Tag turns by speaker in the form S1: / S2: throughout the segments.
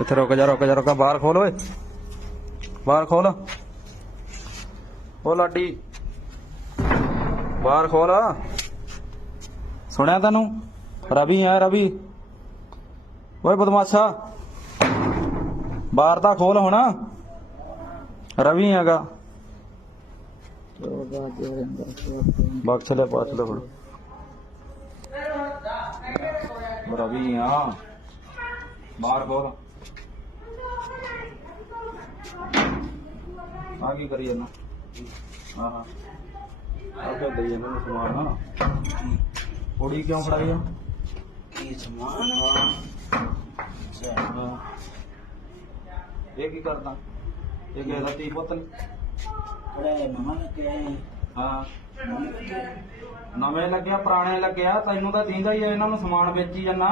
S1: ਇੱਥੇ ਰੁਕ ਜਾ ਰੁਕ ਜਾ ਰੁਕ ਜਾ, ਬਾਹਰ ਖੋਲ ਓਏ। ਬਾਹਰ ਖੋਲ ਓ ਲਾਡੀ, ਬਾਹਰ ਖੋਲ ਸੁਣਿਆ ਤੈਨੂੰ? ਰਵੀ ਆ ਰਵੀ। ਓਏ ਬਦਮਾਸ਼ਾ। ਬਾਹਰ ਤਾਂ ਖੋਲ ਹੁਣ। ਰਵੀ ਹੈਗਾ। ਬਖਸ਼ ਲੈ ਪਾਛ ਲੈ ਹੁਣ। ਰਵੀ ਆ। ਬਾਹਰ ਖੋਲ ਆ ਕੀ ਕਰੀ ਜਾਂਦਾ? ਹਾਂ ਹਾਂ। ਆ ਕੇ ਦਈ ਜਾਂਦਾ ਨੂੰ ਸਮਾਨ ਨਾ ਕੁੜੀ ਕਿਉਂ ਫੜਾਈ ਆ?
S2: ਕੀ ਸਮਾਨ?
S1: ਹਾਂ।
S2: ਅੱਛਾ
S1: ਹਾਂ। ਇਹ ਕੀ ਕਰਦਾ? ਇਹ ਕਿਸੇ ਦਾ ਤੀ ਪੁੱਤ ਨੀ?
S2: ਬੜੇ ਮਮਾ ਲੱਗੇ
S1: ਹਾਂ।
S2: ਮਮਾ ਲੱਗੇ
S1: ਨਵੇਂ ਲੱਗਿਆ ਪੁਰਾਣੇ ਲੱਗਿਆ। ਤੈਨੂੰ ਤਾਂ ਦਿੰਦਾ ਹੀ ਆ ਇਹਨਾਂ ਨੂੰ ਸਮਾਨ ਵੇਚੀ ਜਾਂਦਾ।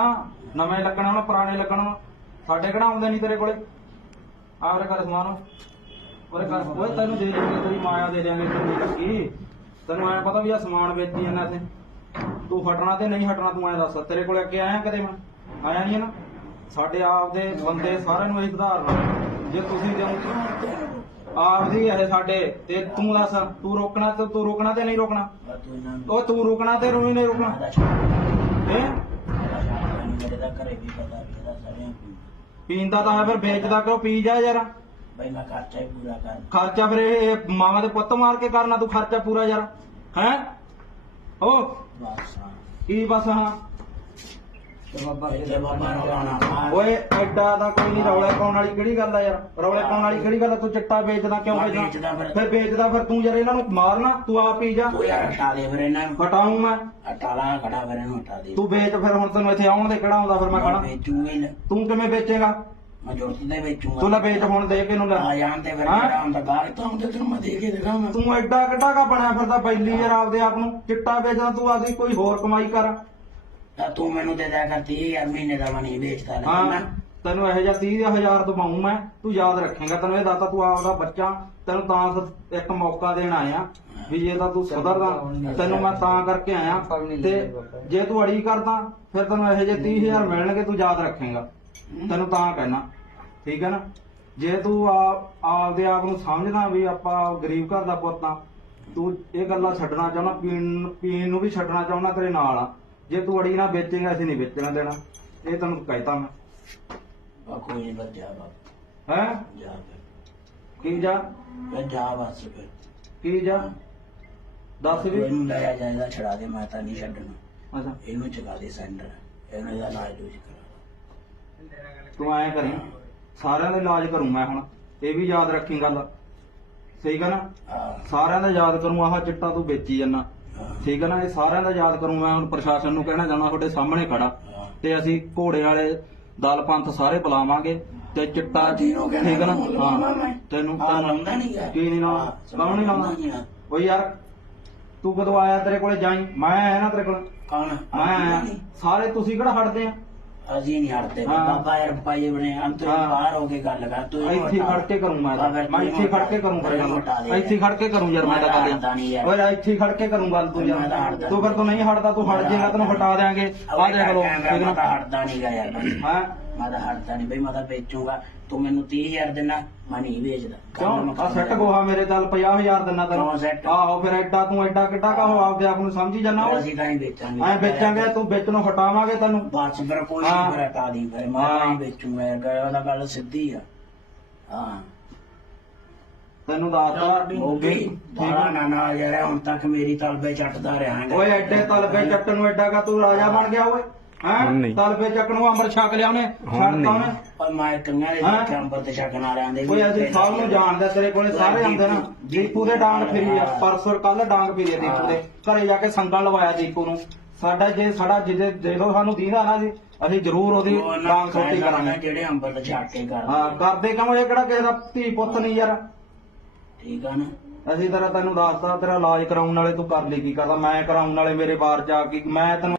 S1: ਨਵੇਂ ਲੱਗਣਾ ਹੁਣ ਪੁਰਾਣੇ ਲੱਗਣਾ। ਸਾਡੇ ਕਿਹੜਾ ਆਉਂਦੇ ਨਹੀਂ ਤੇਰੇ ਕੋਲੇ? ਆਵਰੇ ਕਰ ਸਮਾਨ। ਉਹਰੇ ਕਰ ਓਏ ਤੈਨੂੰ ਦੇ ਦੇਣਗੇ ਤੇਰੀ ਮਾਇਆ ਦੇ ਦੇਣਗੇ ਤੈਨੂੰ ਲੱਗੀ ਤੈਨੂੰ ਐ ਪਤਾ ਵੀ ਆ ਸਮਾਨ ਵੇਚੀ ਜਾਂਦਾ ਤੇ ਤੂੰ ਹਟਣਾ ਤੇ ਨਹੀਂ ਹਟਣਾ ਤੂੰ ਐ ਦੱਸ। ਤੇਰੇ ਕੋਲੇ ਅੱਗੇ ਆਇਆ ਕਦੇ ਮੈਂ? ਆਇਆ ਨਹੀਂ ਨਾ? ਸਾਡੇ ਆਪ ਦੇ ਬੰਦੇ ਸਾਰਿਆਂ ਨੂੰ ਇਹ ਸੁਧਾਰਨਾ ਜੇ ਤੁਸੀਂ ਜਾਓ ਆਪ ਦੀ ਇਹ ਸਾਡੇ ਤੇ ਤੂੰ ਦੱਸ ਤੂੰ ਰੋਕਣਾ ਤੇ ਤੂੰ ਰੋਕਣਾ ਤੇ ਨਹੀਂ ਰੋਕਣਾ? ਉਹ ਤੂੰ ਰੁਕਣਾ ਤੇ ਰੋਈ ਨਹੀਂ ਰੁਕਣਾ। ਹੈ?
S2: ਘਰੇ
S1: ਪੀਂਦਾ ਤਾਂ ਹੈ ਫਿਰ ਵੇਚਦਾ ਕਿਉਂ? ਪੀ ਜਾ ਯਾਰ
S2: ਬਈ ਮੈਂ ਖਰਚਾ ਹੀ ਪੂਰਾ ਕਰ
S1: ਖਰਚਾ ਫਿਰ ਇਹ ਮਾਵਾਂ ਦੇ ਪੁੱਤ ਮਾਰ ਕੇ ਕਰਨਾ ਤੂੰ ਖਰਚਾ ਪੂਰਾ ਯਾਰ। ਹੈ? ਓ
S2: ਬਸ ਹਾਂ।
S1: ਕੀ ਬਸ ਹਾਂ?
S2: ਤੇ ਬਾਬਾ ਕਿਤੇ ਬਾਬਾ ਰੋਣਾ
S1: ਓਏ ਐਡਾ ਦਾ ਕੋਈ ਨਹੀਂ ਰੌਲੇ ਪਾਉਣ ਵਾਲੀ ਕਿਹੜੀ ਗੱਲ ਆ ਯਾਰ? ਰੌਲੇ ਪਾਉਣ ਵਾਲੀ ਕਿਹੜੀ ਗੱਲ ਆ? ਤੂੰ ਚਿੱਟਾ ਵੇਚਦਾ ਕਿਉਂ
S2: ਮੈਂ
S1: ਵੇਚਦਾ
S2: ਵੇਚਦਾ ਫਿਰ।
S1: ਫਿਰ ਵੇਚਦਾ ਫਿਰ ਤੂੰ ਯਾਰ ਇਹਨਾਂ ਨੂੰ ਮਾਰਨਾ ਤੂੰ ਆਪ ਪੀ ਜਾ।
S2: ਹਟਾ ਦੇ ਫਿਰ ਇਹਨਾਂ ਨੂੰ।
S1: ਹਟਾਉਂ ਮੈਂ।
S2: ਹਟਾ ਲਾ ਖੜਾ ਫਿਰ ਇਹਨੂੰ ਹਟਾ ਦੇ।
S1: ਤੂੰ ਵੇਚ ਫਿਰ ਹੁਣ ਤੈਨੂੰ ਇੱਥੇ ਆਉਣ ਦੇ ਕਿਹੜਾ ਆਉਂਦਾ ਫਿਰ ਮੈਂ ਕਹਣਾ
S2: ਹੀ ਨਾ।
S1: ਤੂੰ ਕਿਵੇਂ ਵੇਚੇਗਾ? ਲੈ ਵੇਚ ਹੁਣ ਦੇ ਕੇ ਨੂੰ ਲੈ।
S2: ਆ ਜਾਣ ਤੇ ਫਿਰ
S1: ਹਾਂ?
S2: ਜਿਹੜਾ ਹੁੰਦਾ? ਗਾਲ ਤਾਂ ਹੁੰਦੇ ਤੈਨੂੰ ਮੈਂ ਦੇ ਕੇ ਦਿਖਾਵਾਂ।
S1: ਤੂੰ ਐਡਾ ਕਿੱਡਾ ਕਾ ਬਣਿਆ ਫਿਰਦਾ ਬੈਲੀ ਯਾਰ ਆਪਦੇ ਆਪ ਨੂੰ। ਚਿੱਟਾ ਵੇਚਦਾ ਤੂੰ ਆਪਦੀ ਕੋਈ ਹੋਰ ਕਮਾਈ ਕਰ।
S2: ਤਾਂ ਤੂੰ ਮੈਨੂੰ ਦੇ ਦਿਆ ਕਰ 30000 ਮਹੀਨੇ ਦਾ ਮੈਂ ਨਹੀਂ ਵੇਚਦਾ ਲੈ
S1: ਹਾਂ
S2: ਮੈਂ
S1: ਤੈਨੂੰ ਇਹੋ ਜਿਹਾ 30000 ਦਵਾਉਂ ਮੈਂ। ਤੂੰ ਯਾਦ ਰੱਖੇਂਗਾ ਤੈਨੂੰ ਇਹ ਦੱਸਤਾ ਤੂੰ ਆਪਦਾ ਬੱਚਾ ਤੈਨੂੰ ਤਾਂ ਸ- ਇੱਕ ਮੌਕਾ ਦੇਣ ਆਇਆ। ਵੀ ਜੇ ਤਾਂ ਤੂੰ ਸੁਧਰਦਾ ਤੈਨੂੰ ਮੈਂ ਤਾਂ ਕਰਕੇ ਆਇਆ। ਤੇ ਜੇ ਤੂੰ ਅੜੀ ਕਰਦਾ ਫਿਰ ਤੈਨੂੰ ਇਹੋ ਜਿਹੇ 30000 ਮਿਲਣਗੇ ਤੂੰ ਯਾਦ ਰੱਖੇਂਗਾ। ਤੈਨੂੰ ਤਾਂ ਕਹਿਣਾ। ਠੀਕ ਹੈ ਨਾ? ਜੇ ਤੂੰ ਆਪ ਆਪਦੇ ਆਪ ਨੂੰ ਸਮਝਦਾ ਵੀ ਆਪਾਂ ਗਰੀਬ ਘਰ ਦਾ ਪੁੱਤ ਆ ਤੂੰ ਇਹ ਗੱਲਾਂ ਛੱਡਣਾ ਚਾਹੁੰਦਾ ਪੀਣ ਪੀਣ ਨੂੰ ਵੀ ਛੱਡਣਾ ਚਾਹੁੰਦਾ ਤੇਰੇ ਨਾਲ ਆ। ਜੇ ਤੂੰ ਅੜੀ ਨਾ ਵੇਚੇਂਗਾ ਅਸੀਂ ਨਹੀਂ ਵੇਚਣਾ ਦੇਣਾ। ਇਹ ਤੈਨੂੰ ਕਹਿਤਾ ਮੈਂ।
S2: ਬਾ ਕੋਈ ਨਹੀਂ ਬਸ ਜਾ ਬਾਬਾ
S1: ਹੈ?
S2: ਜਾ ਫਿਰ।
S1: ਕੀ ਜਾ?
S2: ਫਿਰ ਜਾ ਬਸ ਫਿਰ।
S1: ਕੀ ਜਾ? ਦੱਸ ਵੀ।
S2: ਇਹਨੂੰ ਲੈ ਆ ਜਾਇਦਾ ਛੜਾ ਦੇ ਮੈਂ ਤਾਂ ਨਹੀਂ ਛੱਡਣਾ।
S1: ਅੱਛਾ।
S2: ਇਹਨੂੰ ਚਗਾ ਦੇ ਸੈਂਟਰ। ਇਹਨੂੰ ਇਹਦਾ ਇਲਾਜ ਲੂਜ ਕਰਾ।
S1: ਤੂੰ ਐਂ ਕਰੀ ਸਾਰਿਆਂ ਦਾ ਇਲਾਜ ਕਰੂੰ ਮੈਂ ਹੁਣ ਇਹ ਵੀ ਯਾਦ ਰੱਖੀ ਗੱਲ। ਠੀਕ ਹੈ ਨਾ? ਸਾਰਿਆਂ ਦਾ ਯਾਦ ਕਰੂੰ ਆਹ ਚਿੱਟਾ ਤੂੰ ਵੇਚੀ ਜਾਂਦਾ। ਠੀਕ ਹੈ ਨਾ? ਇਹ ਸਾਰਿਆਂ ਦਾ ਯਾਦ ਕਰੂੰ ਮੈਂ ਹੁਣ ਪ੍ਰਸ਼ਾਸਨ ਨੂੰ ਕਹਿਣਾ ਚਾਹੁੰਦਾ ਤੁਹਾਡੇ ਸਾਹਮਣੇ ਖੜਾ। ਤੇ ਅਸੀਂ ਘੋੜੇ ਵਾਲੇ ਦਲ ਪੰਥ ਸਾਰੇ ਬੁਲਾਵਾਂਗੇ ਤੇ ਚਿੱਟਾ ਠੀਕ ਹੈ ਨਾ। ਹਾਂ। ਤੈਨੂੰ ਤੈਨੂੰ-
S2: ਲਾਉਂਦਾ।
S1: ਕੀ ਨਹੀਂ
S2: ਹਾਂ,
S1: ਲਾਉਣਾ। ਨਹੀਂ
S2: ਲਾਉਂਦਾ ਨੀ
S1: ਲਾਉਣਾ
S2: ਗਾ।
S1: ਓਏ ਯਾਰ ਤੂੰ ਕਦੋਂ ਆਇਆ ਤੇਰੇ ਕੋਲੇ ਜਾਈ? ਮੈਂ ਆਇਆ ਨਾ ਤੇਰੇ ਕੋਲ।
S2: ਕੌਣ?
S1: ਮੈਂ ਸਾਰੇ ਤੁਸੀਂ ਕਿਹੜਾ ਹਟਦੇ ਆ?
S2: ਅਸੀਂ ਨਹੀਂ ਹਟਦੇ
S1: ਹਾਂ।
S2: ਬਾਬਾ ਯਾਰ ਪਾਈਏ ਬਣੇ ਅੰਤ
S1: ਹਾਂ।
S2: ਬਾਹਰ ਹੋ ਕੇ ਗੱਲ ਕਰ ਤੂੰ ਇਹਨੂੰ
S1: ਇੱਥੇ
S2: ਹਟਾ।
S1: ਖੜ ਕੇ ਕਰੂੰ ਮੈਂ ਤਾਂ। ਮੈਂ ਇੱਥੇ ਖੜ ਕੇ ਕਰੂੰ ਫਿਰ
S2: ਇਹਨੂੰ ਹਟਾ
S1: ਗੱਲ। ਇੱਥੇ ਖੜ ਕੇ ਕਰੂੰ ਯਾਰ ਮੈਂ ਤਾਂ
S2: ਮੈਂ ਤਾਂ ਹਟਦਾ ਨੀ ਯਾਰ।
S1: ਗੱਲ ਓਏ ਇੱਥੇ ਹੀ ਖੜ ਕੇ ਕਰੂੰ ਗੱਲ ਤੂੰ
S2: ਮੈਂ ਤਾਂ
S1: ਯਾਰ
S2: ਹਟਦਾ
S1: ਤੂੰ ਫਿਰ ਤੂੰ ਨਹੀਂ ਹਟਦਾ ਤੂੰ ਹਟ ਜਾਏਗਾ ਤੈਨੂੰ ਹਟਾ ਦੇਾਂਗੇ ਆ ਦੇਖ ਲੋ
S2: ਮੈਂ
S1: ਠੀਕ
S2: ਤਾਂ ਹਟਦਾ ਨਹੀਂ ਗਾ ਯਾਰ।
S1: ਹਾਂ
S2: ਮੈਂ ਤਾਂ ਹਟਦਾ ਨਹੀਂ ਬਈ ਮੈਂ ਤਾਂ ਵੇਚੂਗਾ। ਤੂੰ ਮੈਨੂੰ 30000 ਦੇਣਾ ਮੈਂ ਨਹੀਂ ਵੇਚਦਾ।
S1: ਕਿਉਂ? ਆ ਸੈੱਟ ਗੋਹਾ ਮੇਰੇ ਚੱਲ 50000 ਦਿੰਨਾ ਤੈਨੂੰ।
S2: ਕਿਉਂ set?
S1: ਆਹੋ ਫਿਰ ਐਡਾ ਤੂੰ ਐਡਾ ਕਿੱਡਾ ਕਾ ਹੋ ਆਪਦੇ ਆਪ ਨੂੰ ਸਮਝੀ ਜਾਣਾ
S2: ਅਸੀਂ ਤਾਂ ਨਹੀਂ ਵੇਚਾਂਗੇ।
S1: ਐ ਵੇਚਾਂਗੇ ਤੂੰ ਵਿੱਚ ਨੂੰ ਹਟਾਵਾਂਗੇ ਤੈਨੂੰ।
S2: ਬਸ ਫਿਰ ਕੋਈ
S1: ਹਾਂ।
S2: ਨਹੀਂ ਫਿਰ ਹਟਾ ਦੀ ਫਿਰ ਮੈਂ
S1: ਹਾਂ।
S2: ਨਹੀਂ ਵੇਚੂਗਾ ਯਾਰ ਗੱਲ- ਉਹਦਾ ਗੱਲ ਸਿੱਧੀ ਆ। ਹਾਂ।
S1: ਤੈਨੂੰ ਦੱਸਦਾ
S2: ਉਹ ਵੀ ਬਾਰਾ
S1: ਆ?
S2: ਨਾ ਨਾ ਯਾਰ ਹੁਣ ਤੱਕ ਮੇਰੀ ਤਲਬੇ ਚੱਟਦਾ ਰਿਹਾ ਹੈਗਾ।
S1: ਓਏ ਐਡੇ ਤਲਬੇ ਚੱਟਣ ਨੂੰ ਐਡਾ ਕਾ ਤੂੰ ਰਾਜਾ ਬਣ ਗਿਆ ਓਏ। ਹੈ
S3: ਨਹੀਂ।
S1: ਤਲਬੇ ਚੱਕਣ ਨੂੰ ਅੰਮ੍ਰਿਤ ਛਕ ਲਿਆ ਉਹਨੇ
S3: ਹੁਣ ਨਹੀਂ।
S1: ਉਹਨੇ।
S2: ਪਰ ਮੈਂ ਕੰਗਾਂ ਦੇ
S1: ਹਾਂ।
S2: ਅੰਬਰ ਤੇ ਛਕਣ ਵਾਲਿਆਂ ਦੇ
S1: ਓਏ ਅਸੀਂ ਸਭ ਨੂੰ ਜਾਣਦੇ ਤੇਰੇ ਕੋਲੇ ਸਾਰੇ ਆਉਂਦੇ ਨਾ। ਦੀਪੂ ਦੇ ਡਾਂਗ ਫਿਰੀ ਆ ਪਰਸੋਂ ਕੱਲ ਡਾਂਗ ਫਿਰੀ ਆ ਦੀਪੂ ਦੇ। ਘਰੇ ਜਾ ਕੇ ਸੰਗਲ ਲਵਾਇਆ ਦੀਪੂ ਨੂੰ। ਸਾਡਾ ਜੇ ਸਾਡਾ ਜਿਹਦੇ ਜਦੋਂ ਸਾਨੂੰ ਦੀਦਾ ਨਾ ਜੀ ਅਸੀਂ ਜ਼ਰੂਰ ਉਹਦੀ ਡਾਂਗ ਸੋਟੀ ਕਰਾਂਗੇ।
S2: ਜਿਹੜੇ ਅੰਬਰ ਤੇ ਛੱਕ ਕੇ ਕਰ
S1: ਹਾਂ ਕਰਦੇ ਕਿਉਂ ਇਹ ਕਿਹੜਾ ਕਿਸੇ ਦਾ ਧੀ ਪੁੱਤ ਨਹੀਂ ਯਾਰ?
S2: ਠੀਕ ਆ ਨਾ।
S1: ਅਸੀਂ ਤੇਰਾ ਤੈਨੂੰ ਦੱਸਦਾ ਤੇਰਾ ਇਲਾਜ ਕਰਾਉਣ ਵਾਲੇ ਤੂੰ ਕਰ ਲਈ ਕੀ ਕਰਦਾ? ਮੈਂ ਕਰਾਉਣ ਵਾਲੇ ਮੇਰੇ ਬਾਹਰ ਜਾ ਕੇ ਮੈਂ ਤੈਨੂੰ